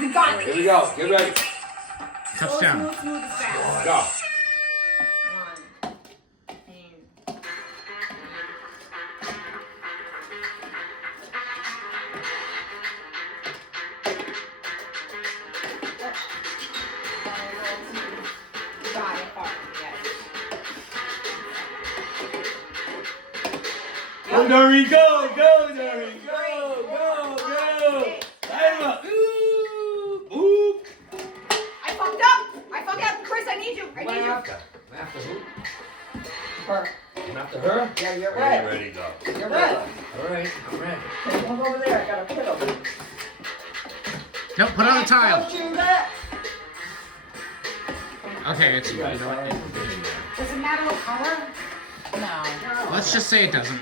You got Here we go. Get ready. Touchdown. Smooth, fast. Go. 1, and... Got it. Oh, yes. Go, Nuri, go, Nuri, go. Light him up. Ooh, ooh. I fucked up. Chris, I need you. I need you. After who? Her. After her? Yeah, you're Ready, right. ready, go. You're right. All right, I'm ready. Okay, come over there. I got a pillow. Nope, put on the tile. Don't do that. Okay, it's You guys you know are- what? Does it matter what color? No. Let's just say it doesn't.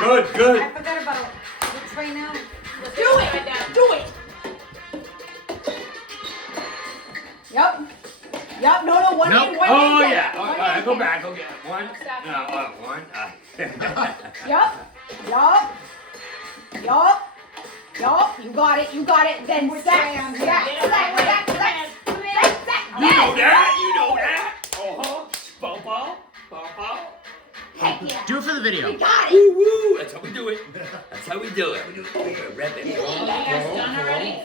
Good, good. I forgot about what's right now. Do it. Yep. No, one Nope. in, one Oh, in. yeah. All One right, in go again. back, go get one. No, one. Yup. You got it. Then stack. You know that. Ball. Heck yeah. Do it for the video. We got it. Woo, woo. That's how we do it. That's how we do it. We do it. Red, baby. You guys done already?